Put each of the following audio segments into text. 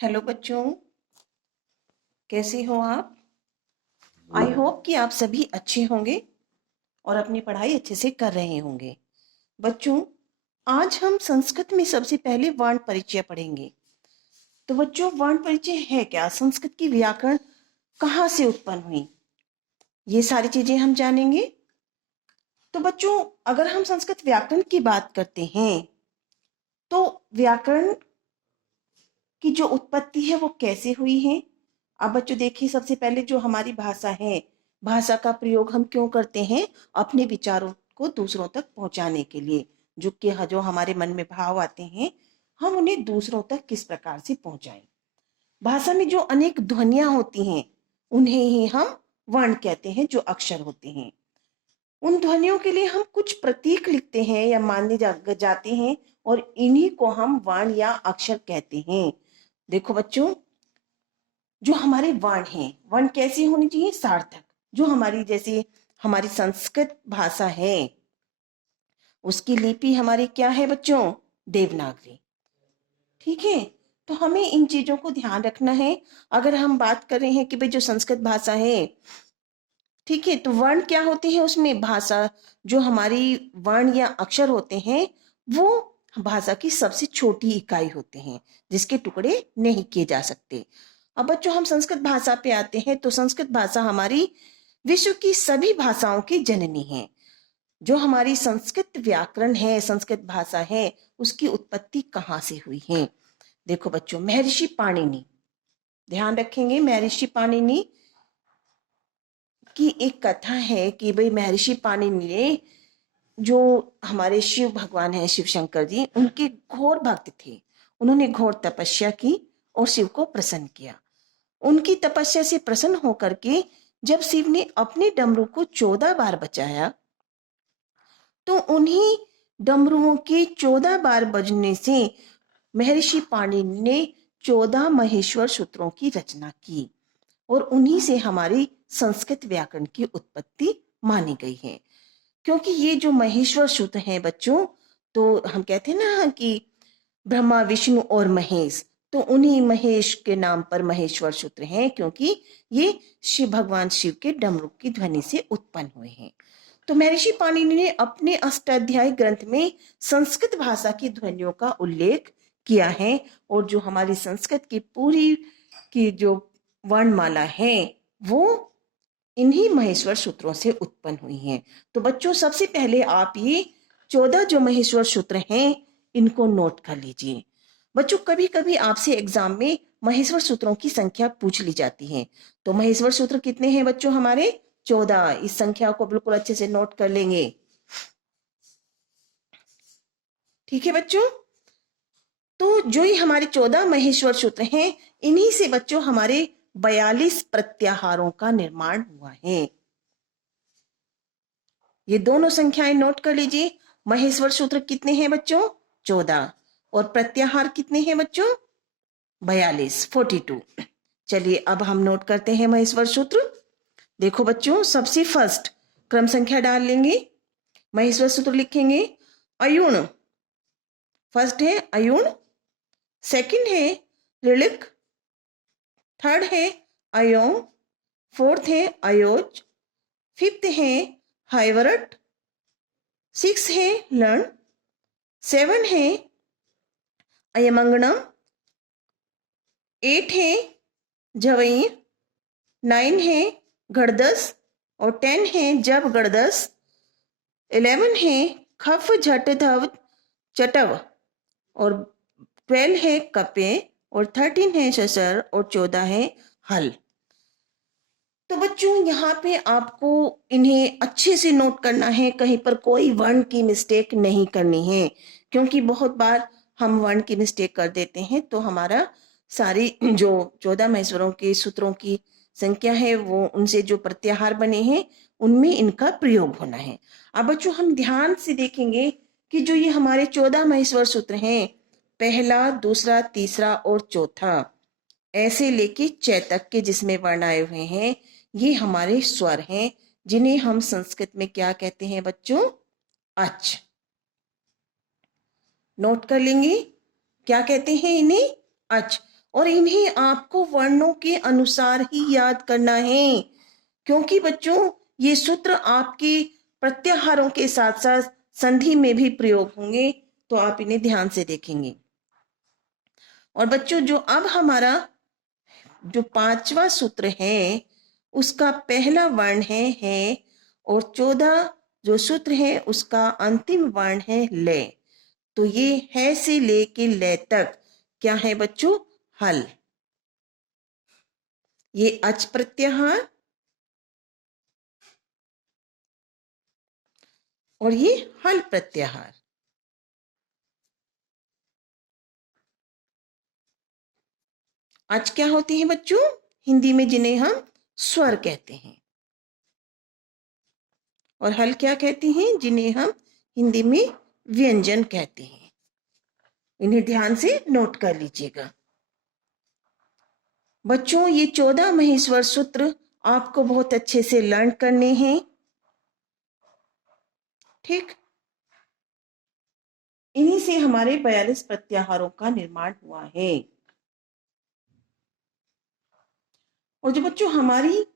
Hello बच्चों, कैसे हो आप? आई होप कि आप सभी अच्छे होंगे और अपनी पढ़ाई अच्छे से कर रहे होंगे। बच्चों, आज हम संस्कृत में सबसे पहले वर्ण परिचय पढ़ेंगे। तो बच्चों, वर्ण परिचय है क्या? संस्कृत की व्याकरण कहाँ से उत्पन्न हुई, ये सारी चीजें हम जानेंगे। तो बच्चों, अगर हम संस्कृत व्याकरण की बात करते हैं तो व्याकरण की जो उत्पत्ति है वो कैसे हुई है। अब बच्चों देखिए, सबसे पहले जो हमारी भाषा है, भाषा का प्रयोग हम क्यों करते हैं? अपने विचारों को दूसरों तक पहुंचाने के लिए। जो हमारे मन में भाव आते हैं, हम उन्हें दूसरों तक किस प्रकार से पहुंचाएं। भाषा में जो अनेक ध्वनियां होती हैं उन्हें ही हम वर्ण कहते हैं, जो अक्षर होते हैं। उन ध्वनियों के लिए हम कुछ प्रतीक लिखते हैं या जाते हैं, और इन्हीं को हम वर्ण या अक्षर कहते हैं। देखो बच्चों, जो हमारे वर्ण हैं, वर्ण कैसे होने चाहिए? सार्थक। जो हमारी जैसे हमारी संस्कृत भाषा है, उसकी लिपि हमारी क्या है बच्चों? देवनागरी। ठीक है, तो हमें इन चीजों को ध्यान रखना है। अगर हम बात कर रहे हैं कि भाई जो संस्कृत भाषा है, ठीक है, तो वर्ण क्या होते हैं उसमें? भाषा, जो हमारी वर्ण या अक्षर होते हैं वो भाषा की सबसे छोटी इकाई होते हैं, जिसके टुकड़े नहीं किए जा सकते। अब बच्चों, हम संस्कृत भाषा पे आते हैं तो संस्कृत भाषा हमारी विश्व की सभी भाषाओं की जननी है। जो हमारी संस्कृत व्याकरण है, संस्कृत भाषा है, उसकी उत्पत्ति कहाँ से हुई है? देखो बच्चों, महर्षि पाणिनि, ध्यान रखेंगे, महर्षि पाणिनि की एक कथा है कि भाई महर्षि पाणिनि ने, जो हमारे शिव भगवान हैं, शिव शंकर जी, उनके घोर भक्त थे। उन्होंने घोर तपस्या की और शिव को प्रसन्न किया। उनकी तपस्या से प्रसन्न होकर के जब शिव ने अपने डमरू को 14 बार बजाया, तो उन्हीं डमरुओं के 14 बार बजने से महर्षि पाणिनि ने 14 महेश्वर सूत्रों की रचना की, और उन्हीं से हमारी संस्कृत व्याकरण की उत्पत्ति मानी गई है। क्योंकि ये जो महेश्वर सूत्र हैं बच्चों, तो हम कहते हैं ना कि ब्रह्मा विष्णु और महेश, तो उन्हीं महेश के नाम पर महेश्वर सूत्र हैं, क्योंकि ये शिव भगवान शिव के डमरू की ध्वनि से उत्पन्न हुए हैं। तो महर्षि पाणिनि ने अपने अष्टाध्यायी ग्रंथ में संस्कृत भाषा की ध्वनियों का उल्लेख किया है, और जो हमारी संस्कृत की पूरी की जो वर्णमाला है वो इन्हीं महेश्वर सूत्रों से उत्पन्न हुई हैं। तो बच्चों, सबसे पहले आप ये 14 जो महेश्वर सूत्र हैं इनको नोट कर लीजिए। बच्चों, कभी कभी आपसे एग्जाम में महेश्वर सूत्रों की संख्या पूछ ली जाती है। तो महेश्वर सूत्र कितने हैं बच्चों? हमारे 14। इस संख्या को बिल्कुल अच्छे से नोट कर लेंगे। ठीक है बच्चों, तो जो ये हमारे 14 महेश्वर सूत्र हैं, इन्हीं से बच्चों हमारे 42 प्रत्याहारों का निर्माण हुआ है। ये दोनों संख्याएं नोट कर लीजिए। महेश्वर सूत्र कितने हैं बच्चों? 14। और प्रत्याहार कितने हैं बच्चों? 42, 42। चलिए अब हम नोट करते हैं महेश्वर सूत्र। देखो बच्चों, सबसे फर्स्ट क्रम संख्या डाल लेंगे, महेश्वर सूत्र लिखेंगे। अयुण, फर्स्ट है अयुण, सेकंड है ऋलिक, थर्ड है अयोम, फोर्थ है अयोज, फिफ्थ है हाइवरट, सिक्स है लर्ण, सेवन है अयमंगनम, 8 है जवई, 9 है गड़दस, और 10 है जब गड़दस, 11 है खफ झट धव चटव, और 12 है कपे, और 13 है शशर, और 14 है हल। तो बच्चों, यहाँ पे आपको इन्हें अच्छे से नोट करना है, कहीं पर कोई वर्ण की मिस्टेक नहीं करनी है, क्योंकि बहुत बार हम वर्ण की मिस्टेक कर देते हैं तो हमारा सारी जो 14 महेश्वरों के सूत्रों की संख्या है, वो उनसे जो प्रत्याहार बने हैं उनमें इनका प्रयोग होना है। अब बच्चों, हम ध्यान से देखेंगे कि जो ये हमारे 14 महेश्वर सूत्र हैं, पहला, दूसरा, तीसरा और चौथा, ऐसे लेके च तक के जिसमें वर्ण आए हुए हैं, ये हमारे स्वर हैं, जिन्हें हम संस्कृत में क्या कहते हैं बच्चों? अच। नोट कर लेंगे, क्या कहते हैं इन्हें? अच। और इन्हें आपको वर्णों के अनुसार ही याद करना है, क्योंकि बच्चों ये सूत्र आपके प्रत्याहारों के साथ साथ संधि में भी प्रयोग होंगे, तो आप इन्हें ध्यान से देखेंगे। और बच्चों जो अब हमारा जो 5वां सूत्र है उसका पहला वर्ण है और 14 जो सूत्र है उसका अंतिम वर्ण है ले। तो ये है से ले के ले तक क्या है बच्चों? हल। ये अच प्रत्याहार और ये हल प्रत्याहार। अच क्या होती है बच्चों? हिंदी में जिन्हें हम स्वर कहते हैं। और हल क्या कहते हैं? जिन्हें हम हिंदी में व्यंजन कहते हैं। इन्हें ध्यान से नोट कर लीजिएगा बच्चों। ये 14 महेश्वर सूत्र आपको बहुत अच्छे से लर्न करने हैं, ठीक। इन्हीं से हमारे 42 प्रत्याहारों का निर्माण हुआ है। और जो बच्चों हमारी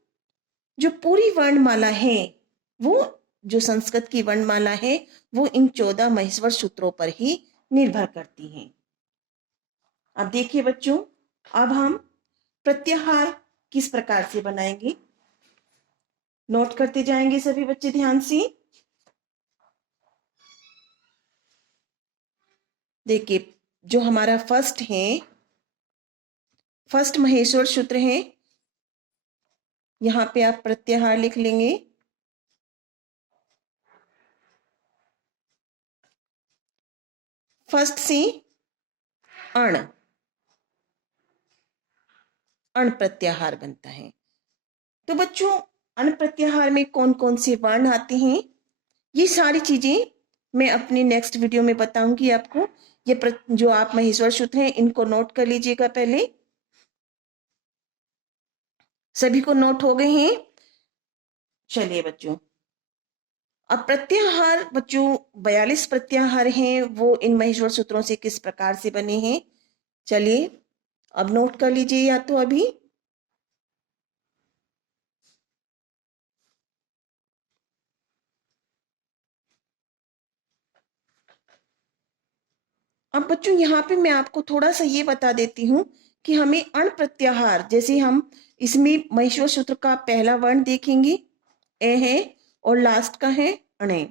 जो पूरी वर्णमाला है, वो जो संस्कृत की वर्णमाला है वो इन 14 महेश्वर सूत्रों पर ही निर्भर करती है। अब देखिए बच्चों, अब हम प्रत्याहार किस प्रकार से बनाएंगे, नोट करते जाएंगे सभी बच्चे ध्यान से। देखिए जो हमारा फर्स्ट महेश्वर सूत्र है, यहां पे आप प्रत्याहार लिख लेंगे। फर्स्ट से अण प्रत्याहार बनता है। तो बच्चों अण प्रत्याहार में कौन कौन से वर्ण आते हैं, ये सारी चीजें मैं अपने नेक्स्ट वीडियो में बताऊंगी आपको। ये जो आप महेश्वर सूत्र हैं इनको नोट कर लीजिएगा पहले। सभी को नोट हो गए हैं? चलिए बच्चों, अब प्रत्याहार बच्चों 42 प्रत्याहार हैं, वो इन महेश्वर सूत्रों से किस प्रकार से बने हैं, चलिए अब नोट कर लीजिए या तो अभी। अब बच्चों यहाँ पे मैं आपको थोड़ा सा ये बता देती हूँ कि हमें अण प्रत्याहार, जैसे हम इसमें महेश्वर सूत्र का पहला वर्ण देखेंगे ए है और लास्ट का है अणे,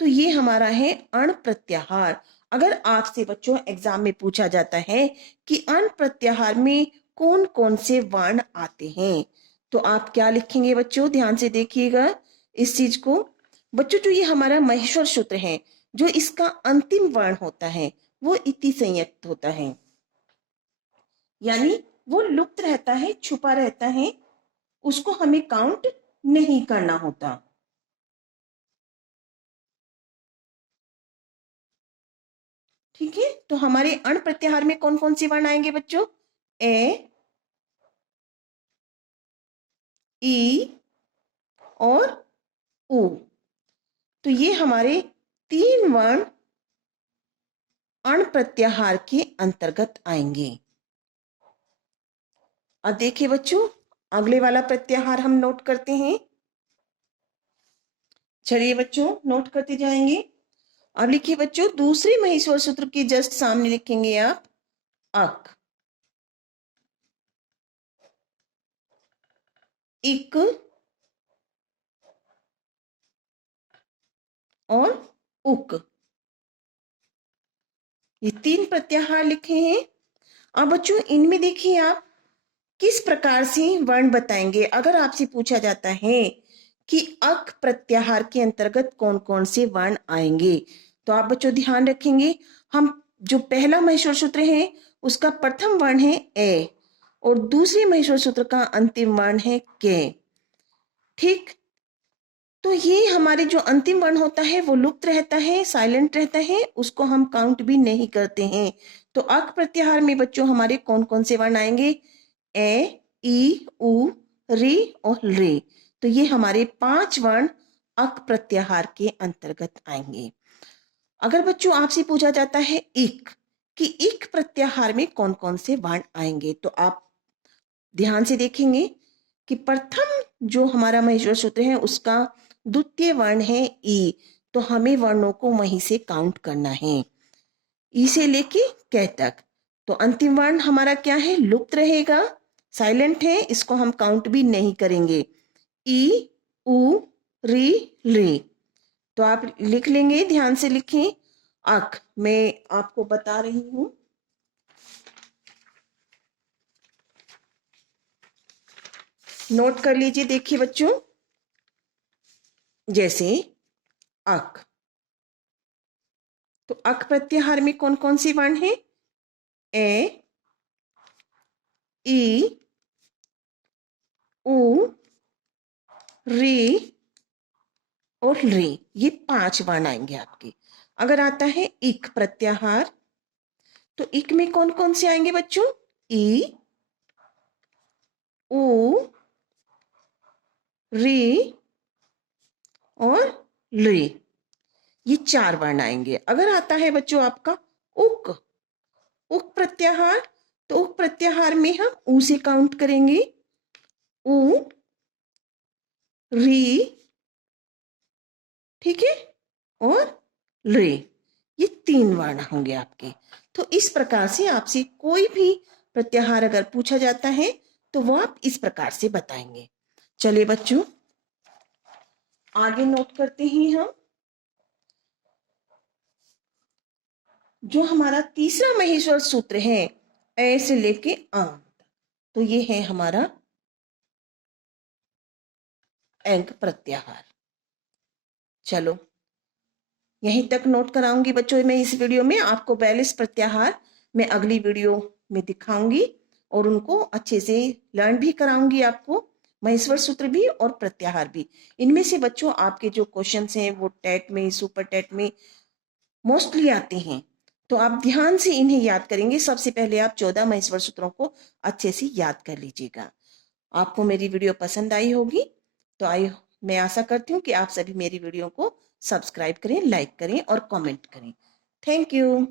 तो ये हमारा है अण प्रत्याहार। अगर आपसे बच्चों एग्जाम में पूछा जाता है कि अण प्रत्याहार में कौन कौन से वर्ण आते हैं, तो आप क्या लिखेंगे बच्चों? ध्यान से देखिएगा इस चीज को। बच्चों जो ये हमारा महेश्वर सूत्र है, जो इसका अंतिम वर्ण होता है वो इति संयुक्त होता है, यानी वो लुप्त रहता है, छुपा रहता है, उसको हमें काउंट नहीं करना होता। ठीक है, तो हमारे अण प्रत्याहार में कौन कौन से वर्ण आएंगे बच्चों? ए, ई और उ। तो ये हमारे 3 वर्ण अण प्रत्याहार के अंतर्गत आएंगे। अब देखिए बच्चों, अगले वाला प्रत्याहार हम नोट करते हैं। चलिए बच्चों नोट करते जाएंगे। अब लिखिए बच्चों, दूसरे महेश्वर सूत्र के जस्ट सामने लिखेंगे आप अक, इक और उक। ये 3 प्रत्याहार लिखे हैं। अब बच्चों इनमें देखिए आप किस प्रकार से वर्ण बताएंगे। अगर आपसे पूछा जाता है कि अक प्रत्याहार के अंतर्गत कौन कौन से वर्ण आएंगे, तो आप बच्चों ध्यान रखेंगे, हम जो पहला महेश्वर सूत्र है उसका प्रथम वर्ण है ए और दूसरे महेश्वर सूत्र का अंतिम वर्ण है के। ठीक, तो ये हमारे जो अंतिम वर्ण होता है वो लुप्त रहता है, साइलेंट रहता है, उसको हम काउंट भी नहीं करते हैं। तो अक प्रत्याहार में बच्चों हमारे कौन कौन से वर्ण आएंगे? ए, ई, उ, री और रे। तो ये हमारे 5 वर्ण अक प्रत्याहार के अंतर्गत आएंगे। अगर बच्चों आपसे पूछा जाता है इक, कि इक प्रत्याहार में कौन कौन से वर्ण आएंगे। तो आप ध्यान से देखेंगे कि प्रथम जो हमारा महेश्वर सूत्र है उसका द्वितीय वर्ण है ई, तो हमें वर्णों को वहीं से काउंट करना है, ई से लेके कै तक। तो अंतिम वर्ण हमारा क्या है, लुप्त रहेगा, साइलेंट है, इसको हम काउंट भी नहीं करेंगे, ई उ री ली। तो आप लिख लेंगे, ध्यान से लिखें। अक मैं आपको बता रही हूं, नोट कर लीजिए। देखिए बच्चों, जैसे अक, तो अक प्रत्याहार में कौन कौन सी वर्ण है, ए ई उ री और री, ये 5 वर्ण आएंगे आपके। अगर आता है इक प्रत्याहार, तो इक में कौन कौन से आएंगे बच्चों, ई उ री और ली, ये 4 वर्ण आएंगे। अगर आता है बच्चों आपका उक, उक प्रत्याहार, तो उक प्रत्याहार में हम उ से काउंट करेंगे, उ री, ठीक है, और रे, ये 3 वर्ण होंगे आपके। तो इस प्रकार से आपसे कोई भी प्रत्याहार अगर पूछा जाता है तो वो आप इस प्रकार से बताएंगे। चलिए बच्चों, आगे नोट करते हैं हम जो हमारा तीसरा महेश्वर सूत्र है, ए से लेके आम, तो ये है हमारा अंक प्रत्याहार। चलो यहीं तक नोट कराऊंगी बच्चों मैं इस वीडियो में। आपको 42 प्रत्याहार मैं अगली वीडियो में दिखाऊंगी और उनको अच्छे से लर्न भी कराऊंगी आपको, महेश्वर सूत्र भी और प्रत्याहार भी। इनमें से बच्चों आपके जो क्वेश्चंस हैं वो टेट में, सुपर टेट में मोस्टली आते हैं, तो आप ध्यान से इन्हें याद करेंगे। सबसे पहले आप 14 महेश्वर सूत्रों को अच्छे से याद कर लीजिएगा। आपको मेरी वीडियो पसंद आई होगी, तो मैं आशा करती हूँ कि आप सभी मेरी वीडियो को सब्सक्राइब करें, लाइक करें और कमेंट करें। Thank you.